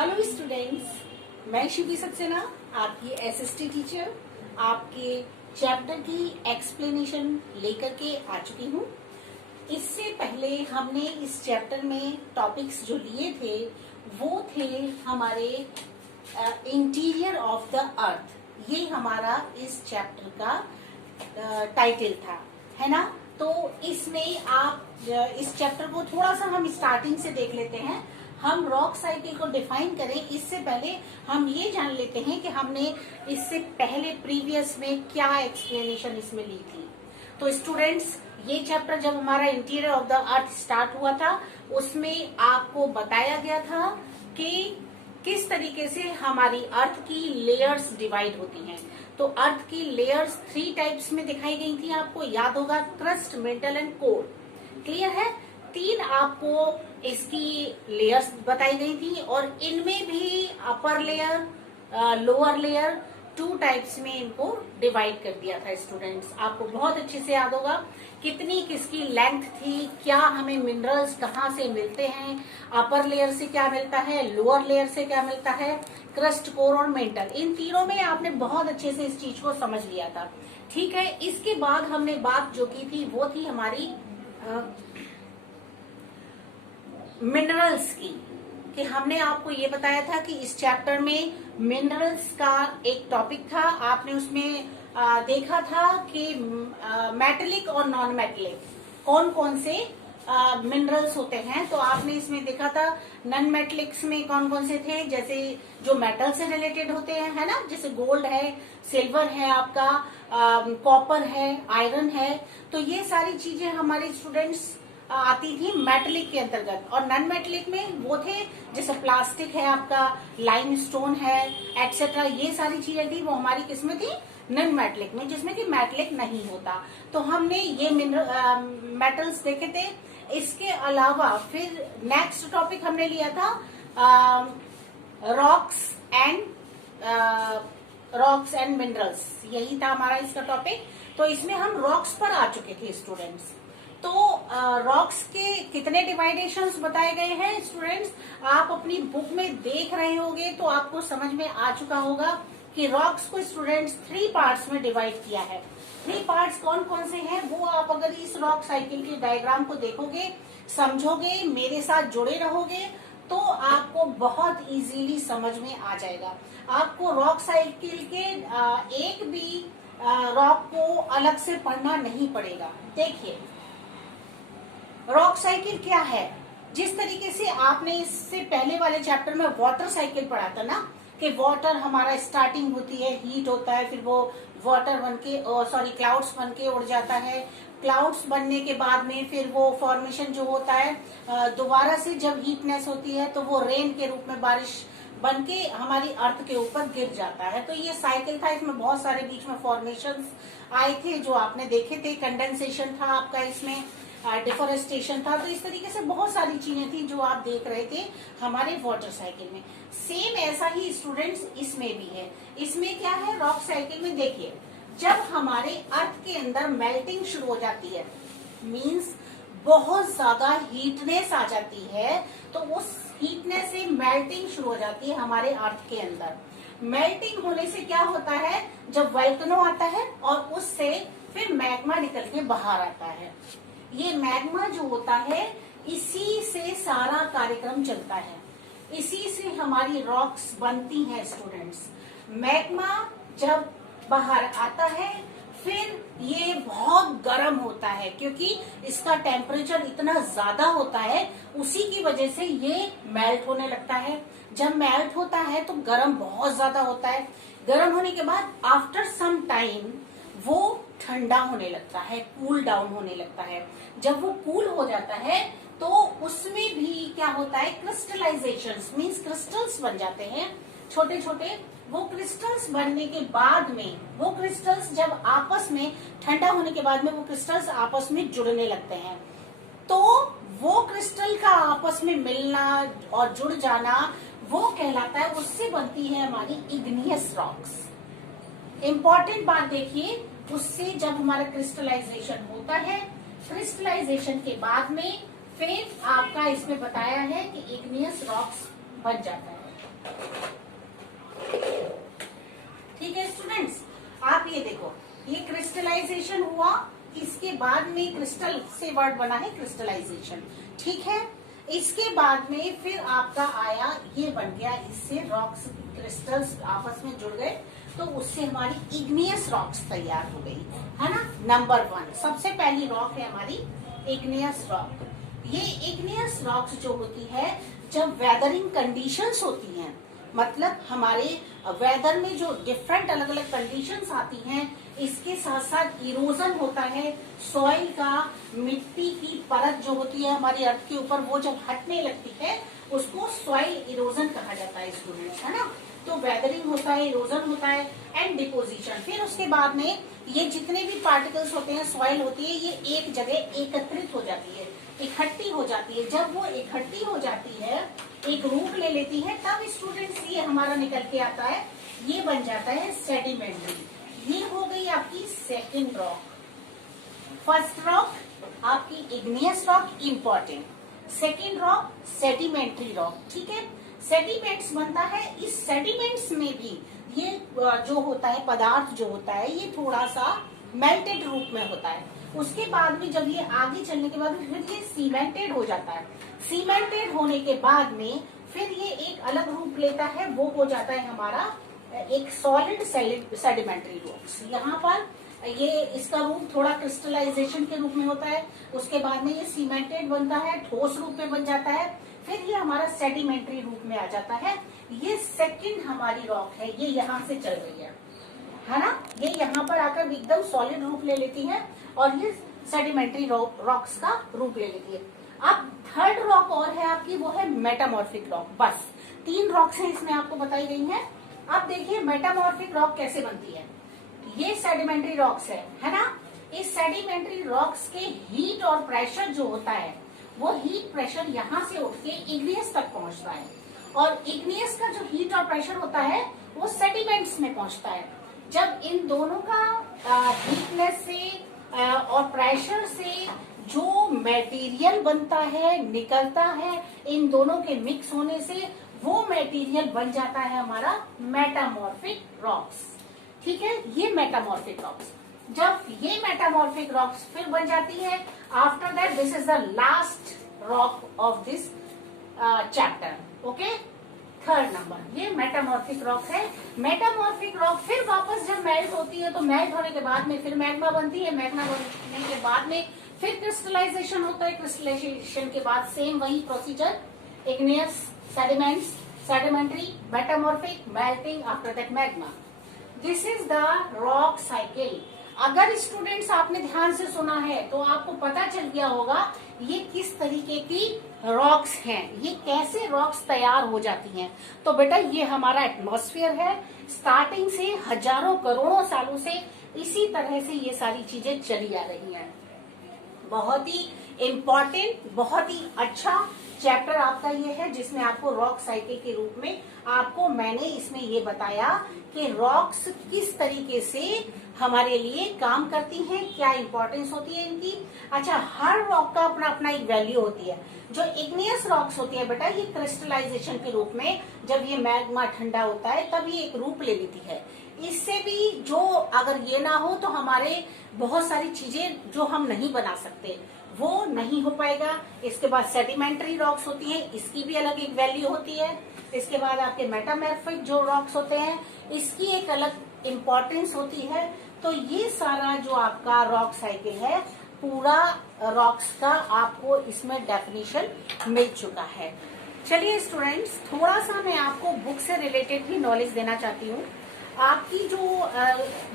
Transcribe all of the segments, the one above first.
Hello students, मैं शिवी सक्सेना आपकी SST teacher आपके चैप्टर की एक्सप्लेनेशन लेकर के आ चुकी हूँ। इससे पहले हमने इस चैप्टर में टॉपिक्स जो लिए थे वो थे हमारे इंटीरियर ऑफ द अर्थ। ये हमारा इस चैप्टर का टाइटल था, है ना। तो इसमें आप इस चैप्टर को थोड़ा सा हम स्टार्टिंग से देख लेते हैं। हम रॉक साइकिल को डिफाइन करें इससे पहले हम ये जान लेते हैं कि हमने इससे पहले प्रीवियस में क्या एक्सप्लेनेशन इसमें ली थी। तो स्टूडेंट्स, ये चैप्टर जब हमारा interior of the earth start हुआ था उसमें आपको बताया गया था कि किस तरीके से हमारी अर्थ की लेयर्स डिवाइड होती हैं। तो अर्थ की लेयर्स 3 टाइप्स में दिखाई गई थी, आपको याद होगा, crust, mental and core. Clear है? 3 आपको इसकी लेयर्स बताई गई थी और इनमें भी upper layer, lower layer 2 types में इनको डिवाइड कर दिया था। स्टूडेंट्स, आपको बहुत अच्छे से याद होगा कितनी किसकी लेंथ थी, क्या हमें मिनरल्स कहाँ से मिलते हैं, अपर लेयर से क्या मिलता है, लोअर लेयर से क्या मिलता है, क्रस्ट, कोर और मेंटल। इन तीनों में आपने बहुत अच्छे से इस चीज को समझ लिया था। ठीक है, इसके बाद हमने बात जो की थी वो थी हमारी मिनरल्स की, कि हमने आपको ये बताया था कि इस चैप्टर में मिनरल्स का एक टॉपिक था। आपने उसमें देखा था कि मेटेलिक और नॉन मेटेलिक कौन कौन से मिनरल्स होते हैं। तो आपने इसमें देखा था नॉन मेटेलिक्स में कौन कौन से थे, जैसे जो मेटल से रिलेटेड होते हैं, है ना, जैसे गोल्ड है, सिल्वर है, आपका कॉपर है, आयरन है। तो ये सारी चीजें हमारे स्टूडेंट्स आती थी मेटेलिक के अंतर्गत। और नॉन मेटेलिक में वो थे जैसे प्लास्टिक है, आपका लाइमस्टोन है, एक्सेट्रा। ये सारी चीजें थी वो हमारी किसमें थी, नॉन मेटेलिक में, जिसमें कि मेटेलिक नहीं होता। तो हमने ये मेटल्स देखे थे। इसके अलावा फिर नेक्स्ट टॉपिक हमने लिया था रॉक्स एंड मिनरल्स। यही था हमारा इसका टॉपिक। तो इसमें हम रॉक्स पर आ चुके थे स्टूडेंट्स। तो रॉक्स के कितने डिवाइडेशंस बताए गए हैं स्टूडेंट्स, आप अपनी बुक में देख रहे होंगे तो आपको समझ में आ चुका होगा कि रॉक्स को स्टूडेंट्स 3 पार्ट्स में डिवाइड किया है। 3 पार्ट्स कौन कौन से हैं वो आप अगर इस रॉक साइकिल के डायग्राम को देखोगे, समझोगे, मेरे साथ जुड़े रहोगे तो आपको बहुत इजीली समझ में आ जाएगा। आपको रॉक साइकिल के एक भी रॉक को अलग से पढ़ना नहीं पड़ेगा। देखिए, रॉक साइकिल क्या है, जिस तरीके से आपने इससे पहले वाले चैप्टर में वाटर साइकिल पढ़ा था ना, कि वाटर हमारा स्टार्टिंग होती है, हीट होता है, फिर वो वाटर बन के क्लाउड्स बन के उड़ जाता है। क्लाउड्स बनने के बाद में फिर वो फॉर्मेशन जो होता है दोबारा से जब हीटनेस होती है तो वो रेन के रूप में बारिश बन के हमारी अर्थ के ऊपर गिर जाता है। तो ये साइकिल था, इसमें बहुत सारे बीच में फॉर्मेशंस आए थे जो आपने देखे थे। कंडेंसेशन था आपका, इसमें डिफोरेस्टेशन था। तो इस तरीके से बहुत सारी चीजें थी जो आप देख रहे थे हमारे वाटर साइकिल में। सेम ऐसा ही स्टूडेंट्स इसमें भी है। इसमें क्या है, रॉक साइकिल में देखिए, जब हमारे अर्थ के अंदर मेल्टिंग शुरू हो जाती है, मींस बहुत ज्यादा हीटनेस आ जाती है, तो उस हीटनेस से मेल्टिंग शुरू हो जाती है हमारे अर्थ के अंदर। मेल्टिंग होने से क्या होता है, जब वोल्केनो आता है और उससे फिर मैग्मा निकल के बाहर आता है। ये मैग्मा जो होता है इसी से सारा कार्यक्रम चलता है, इसी से हमारी रॉक्स बनती हैं स्टूडेंट्स। मैग्मा जब बाहर आता है फिर ये बहुत गर्म होता है, क्योंकि इसका टेम्परेचर इतना ज्यादा होता है, उसी की वजह से ये मेल्ट होने लगता है। जब मेल्ट होता है तो गर्म बहुत ज्यादा होता है। गर्म होने के बाद आफ्टर सम टाइम वो ठंडा होने लगता है, कूल डाउन होने लगता है। जब वो कूल हो जाता है तो उसमें भी क्या होता है, क्रिस्टलाइजेशन, मींस क्रिस्टल्स बन जाते हैं छोटे छोटे। वो क्रिस्टल्स बनने के बाद में, वो क्रिस्टल्स जब आपस में ठंडा होने के बाद में वो क्रिस्टल्स आपस में जुड़ने लगते हैं, तो वो क्रिस्टल का आपस में मिलना और जुड़ जाना वो कहलाता है, उससे बनती है हमारी इग्नियस रॉक्स। इम्पॉर्टेंट बात देखिए, उससे जब हमारा क्रिस्टलाइजेशन होता है, क्रिस्टलाइजेशन के बाद में फिर आपका इसमें बताया है कि इग्नियस रॉक्स बन जाता है। ठीक है स्टूडेंट्स, आप ये देखो, ये क्रिस्टलाइजेशन हुआ, इसके बाद में क्रिस्टल से वर्ड बना है क्रिस्टलाइजेशन, ठीक है। इसके बाद में फिर आपका आया, ये बन गया, इससे रॉक्स क्रिस्टल्स आपस में जुड़ गए, तो उससे हमारी इग्नियस रॉक्स तैयार हो गई, है ना। नंबर 1 सबसे पहली रॉक है हमारी इग्नियस रॉक। ये इग्नियस रॉक्स जो होती है, जब वेदरिंग कंडीशंस होती हैं, मतलब हमारे वेदर में जो डिफरेंट अलग अलग कंडीशंस आती हैं, इसके साथ साथ इरोजन होता है सॉइल का, मिट्टी की परत जो होती है हमारी अर्थ के ऊपर, वो जब हटने लगती है उसको सॉइल इरोजन कहा जाता है स्टूडेंट्स, है ना। तो वेदरिंग होता है, इरोजन होता है एंड डिपोजिशन। फिर उसके बाद में ये जितने भी पार्टिकल्स होते हैं, सॉइल होती है, ये एक जगह एकत्रित हो जाती है, इकट्ठी हो जाती है। जब वो इकट्ठी हो जाती है, एक रूप ले लेती है, तब स्टूडेंट्स ये हमारा निकल के आता है, ये बन जाता है सेडिमेंट्री। ये हो गई आपकी सेकंड रॉक। फर्स्ट रॉक आपकी igneous rock, important. Second rock sedimentary rock, ठीक है। सेडिमेंट्स बनता है, इस सेडिमेंट्स में भी ये जो होता है पदार्थ जो होता है, ये थोड़ा सा मेल्टेड रूप में होता है। उसके बाद में जब ये आगे चलने के बाद फिर ये सीमेंटेड हो जाता है। सीमेंटेड होने के बाद में फिर ये एक अलग रूप लेता है, वो हो जाता है हमारा एक सॉलिड सेडिमेंट्री रॉक्स। यहाँ पर ये इसका रूप थोड़ा क्रिस्टलाइजेशन के रूप में होता है, उसके बाद में ये सीमेंटेड बनता है, ठोस रूप में बन जाता है, फिर ये हमारा सेडिमेंट्री रूप में आ जाता है। ये सेकंड हमारी रॉक है, ये यहाँ से चल रही है ना, ये यहाँ पर आकर एकदम सॉलिड रूप ले लेती है और ये सेडिमेंट्री रॉक्स का रूप ले लेती है। अब थर्ड रॉक और है आपकी, वो है मेटामॉर्फिक रॉक। बस 3 रॉक्स हैं इसमें आपको बताई गई हैं। अब देखिए मेटामॉर्फिक रॉक कैसे बनती है। ये सेडिमेंट्री रॉक्स है ना। इस सेडिमेंट्री रॉक्स के हीट और प्रेशर जो होता है, वो हीट प्रेशर यहाँ से उठ के इग्नियस तक पहुंचता है, और इग्नियस का जो हीट और प्रेशर होता है वो सेडिमेंट्स में पहुंचता है। जब इन दोनों का हीटनेस से और प्रेशर से जो मटेरियल बनता है, निकलता है, इन दोनों के मिक्स होने से वो मटेरियल बन जाता है हमारा मेटामॉर्फिक रॉक्स, ठीक है। ये मेटामॉर्फिक रॉक्स, जब ये मेटामॉर्फिक रॉक्स फिर बन जाती है, after that this is the last rock of this chapter, okay. Third number ये मेटामॉर्फिक रॉक है। मेटामॉर्फिक रॉक फिर वापस जब मेल्ट होती है, तो मेल्ट होने के बाद में फिर मैग्मा बनती है, मैग्मा बनने के बाद में फिर क्रिस्टलाइजेशन होता है, क्रिस्टलाइजेशन के बाद सेम वही procedure, igneous, sediments, sedimentary, metamorphic, melting, after that magma. This is the rock cycle. अगर स्टूडेंट्स आपने ध्यान से सुना है तो आपको पता चल गया होगा ये किस तरीके की रॉक्स हैं, ये कैसे रॉक्स तैयार हो जाती हैं। तो बेटा ये हमारा एटमॉस्फेयर है, स्टार्टिंग से हजारों करोड़ों सालों से इसी तरह से ये सारी चीजें चली आ रही हैं। बहुत ही इम्पोर्टेंट, बहुत ही अच्छा चैप्टर आपका ये है, जिसमें आपको रॉक साइकिल के रूप में आपको मैंने इसमें ये बताया कि रॉक्स किस तरीके से हमारे लिए काम करती हैं, क्या इंपॉर्टेंस होती है इनकी। अच्छा, हर रॉक का अपना अपना एक वैल्यू होती है। जो इग्नियस रॉक्स होती है बेटा, ये क्रिस्टलाइजेशन के रूप में जब ये मैग्मा ठंडा होता है तब ये एक रूप ले लेती है। इससे भी जो अगर ये ना हो तो हमारे बहुत सारी चीजें जो हम नहीं बना सकते वो नहीं हो पाएगा। इसके बाद सेडिमेंट्री रॉक्स होती हैं, इसकी भी अलग एक वैल्यू होती है। इसके बाद आपके मेटामॉर्फिक जो रॉक्स होते हैं, इसकी एक अलग इम्पोर्टेंस होती है। तो ये सारा जो आपका रॉक साइकिल है, पूरा रॉक्स का आपको इसमें डेफिनेशन मिल चुका है। चलिए स्टूडेंट्स, थोड़ा सा मैं आपको बुक से रिलेटेड भी नॉलेज देना चाहती हूँ। आपकी जो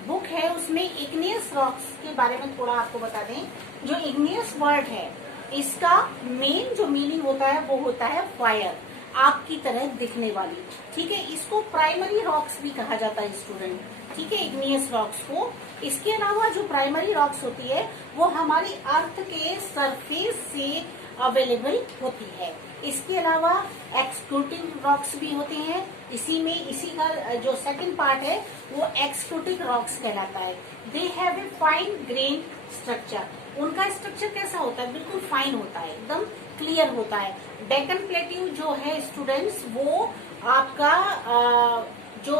बुक है उसमें इग्नियस रॉक्स के बारे में थोड़ा आपको बता दें। जो इग्नियस वर्ड है, इसका मेन जो मीनिंग होता है वो होता है फायर, आग की तरह दिखने वाली, ठीक है। इसको प्राइमरी रॉक्स भी कहा जाता है स्टूडेंट, ठीक है, इग्नियस रॉक्स को। इसके अलावा जो प्राइमरी रॉक्स होती है वो हमारी अर्थ के सरफेस से अवेलेबल होती है। इसके अलावा एक्सक्लूटिव रॉक्स भी होते हैं। इसी का जो सेकंड पार्ट है वो एक्सक्लूटिव रॉक्स कहलाता है। They have a fine grain structure. उनका स्ट्रक्चर कैसा होता है? बिल्कुल फाइन होता है, एकदम क्लियर होता है। डेक्कन प्लेट्यू जो है स्टूडेंट्स, वो आपका जो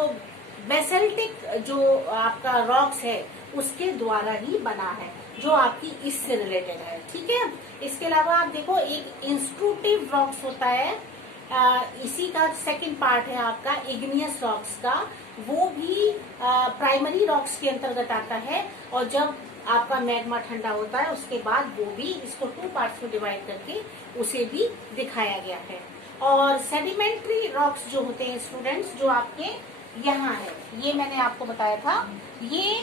बेसेल्टिक जो आपका रॉक्स है उसके द्वारा ही बना है, जो आपकी इससे रिलेटेड है। ठीक है, इसके अलावा आप देखो एक इंस्ट्रूटिव रॉक्स होता है, इसी का सेकंड पार्ट है आपका इग्नियस रॉक्स का, वो भी प्राइमरी रॉक्स के अंतर्गत आता है। और जब आपका मैग्मा ठंडा होता है उसके बाद वो भी इसको 2 पार्ट्स में डिवाइड करके उसे भी दिखाया गया है। और सेडिमेंट्री रॉक्स जो होते हैं स्टूडेंट्स, जो आपके यहाँ है, ये मैंने आपको बताया था, ये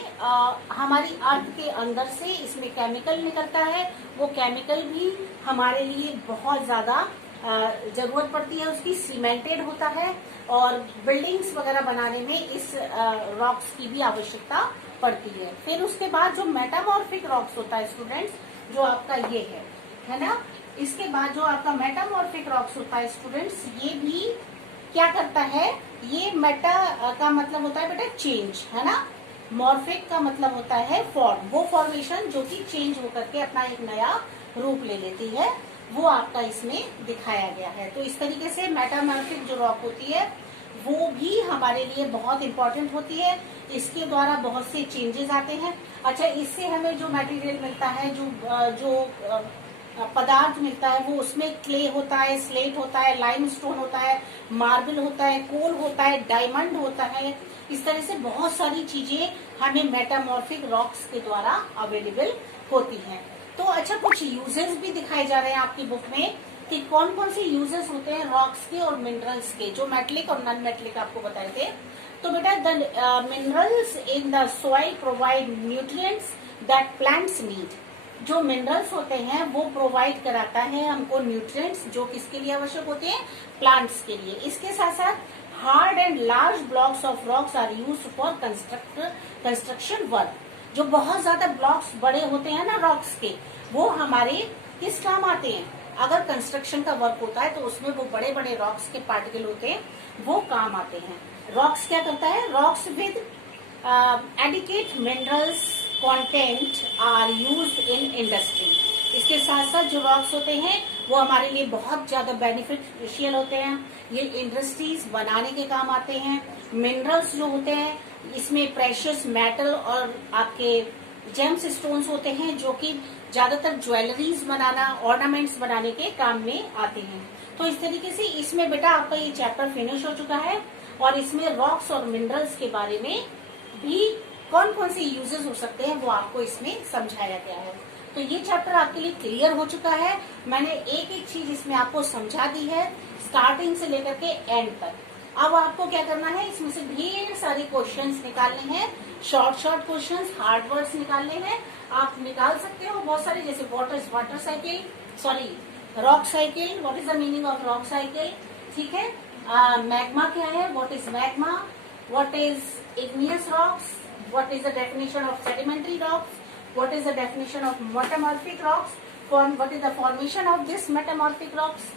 हमारी अर्थ के अंदर से इसमें केमिकल निकलता है। वो केमिकल भी हमारे लिए बहुत ज्यादा जरूरत पड़ती है उसकी, सीमेंटेड होता है और बिल्डिंग्स वगैरह बनाने में इस रॉक्स की भी आवश्यकता पड़ती है। फिर उसके बाद जो मेटामॉर्फिक रॉक्स होता है स्टूडेंट्स, जो आपका ये है ना, इसके बाद जो आपका मेटामॉर्फिक रॉक्स होता है स्टूडेंट्स, ये भी क्या करता है, ये मेटा का मतलब होता है बेटा चेंज, है ना, मॉर्फिक का मतलब होता है फॉर्म, वो फॉर्मेशन जो कि चेंज होकर के अपना एक नया रूप ले लेती है, वो आपका इसमें दिखाया गया है। तो इस तरीके से मेटामॉर्फिक जो रॉक होती है वो भी हमारे लिए बहुत इंपॉर्टेंट होती है, इसके द्वारा बहुत से चेंजेस आते हैं। अच्छा, इससे हमें जो मटेरियल मिलता है, जो पदार्थ मिलता है, वो उसमें क्ले होता है, स्लेट होता है, लाइमस्टोन होता है, मार्बल होता है, कोल होता है, डायमंड होता है। इस तरह से बहुत सारी चीजें हमें मेटामॉर्फिक रॉक्स के द्वारा अवेलेबल होती हैं। तो अच्छा, कुछ यूजेस भी दिखाए जा रहे हैं आपकी बुक में कि कौन कौन से यूजेस होते हैं रॉक्स के और मिनरल्स के, जो मेटलिक और नॉन मेटलिक आपको बताए थे। तो बेटा, the minerals in the soil provide nutrients that plants need. जो मिनरल्स होते हैं वो प्रोवाइड कराता है हमको न्यूट्रिएंट्स, जो किसके लिए आवश्यक होते हैं, प्लांट्स के लिए। इसके साथ साथ hard and large blocks of rocks are used for construction work. जो बहुत ज्यादा ब्लॉक्स बड़े होते हैं ना रॉक्स के, वो हमारे किस काम आते हैं, अगर कंस्ट्रक्शन का वर्क होता है तो उसमें वो बड़े बड़े रॉक्स के पार्टिकल होते हैं, वो काम आते हैं। रॉक्स क्या करता है, rocks with adequate minerals content are used in industry. इसके साथ साथ जो रॉक्स होते हैं वो हमारे लिए बहुत ज्यादा बेनिफिशियल होते हैं, ये इंडस्ट्रीज बनाने के काम आते हैं। मिनरल्स जो होते हैं इसमें प्रेशियस मेटल और आपके जेम्स स्टोन्स होते हैं, जो कि ज्यादातर ज्वेलरीज बनाना, ऑर्नामेंट्स बनाने के काम में आते हैं। तो इस तरीके से इसमें बेटा आपका ये चैप्टर फिनिश हो चुका है, और इसमें रॉक्स और मिनरल्स के बारे में भी कौन कौन से यूजेस हो सकते हैं वो आपको इसमें समझाया गया है। तो ये चैप्टर आपके लिए क्लियर हो चुका है। मैंने एक एक चीज इसमें आपको समझा दी है, स्टार्टिंग से लेकर के एंड तक। अब आपको क्या करना है, इसमें से ढेर सारे क्वेश्चंस निकालने हैं, शॉर्ट क्वेश्चंस, हार्ड वर्ड्स निकालने हैं। आप निकाल सकते हो बहुत सारे, जैसे what is water cycle, sorry rock cycle, what is the meaning of rock cycle, ठीक है। मैग्मा क्या है, what is magma, what is igneous rocks, what is the definition of sedimentary rocks, what is the definition of metamorphic rocks, what is the formation of this metamorphic rocks।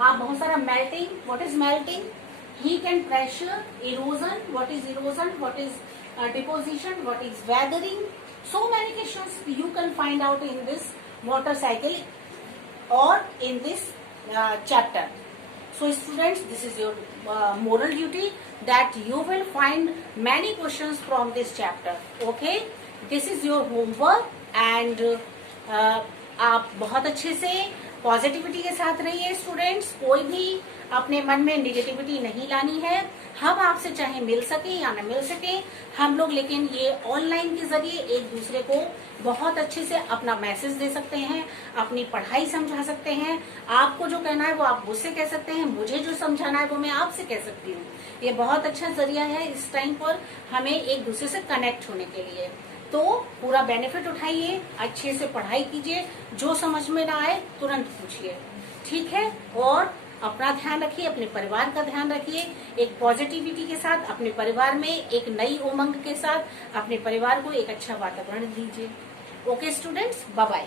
आप बहुत सारा melting, what is melting, heat and pressure, erosion, what is erosion, what is deposition, what is weathering, so many questions you can find out in this water cycle or in this chapter। So students, this is your moral duty that you will find many questions from this chapter, okay। This is your homework and आप बहुत अच्छे से positivity के साथ रहिए students. कोई भी अपने मन में निगेटिविटी नहीं लानी है। हम आपसे चाहे मिल सके या न मिल सके, हम लोग लेकिन ये ऑनलाइन के जरिए एक दूसरे को बहुत अच्छे से अपना मैसेज दे सकते हैं, अपनी पढ़ाई समझा सकते हैं। आपको जो कहना है वो आप मुझसे कह सकते हैं, मुझे जो समझाना है वो मैं आपसे कह सकती हूँ। ये बहुत अच्छा जरिया है इस टाइम पर हमें एक दूसरे से कनेक्ट होने के लिए। तो पूरा बेनिफिट उठाइए, अच्छे से पढ़ाई कीजिए, जो समझ में ना आए तुरंत पूछिए, ठीक है। और अपना ध्यान रखिए, अपने परिवार का ध्यान रखिए, एक पॉजिटिविटी के साथ अपने परिवार में एक नई उमंग के साथ अपने परिवार को एक अच्छा वातावरण दीजिए। Okay students, bye bye.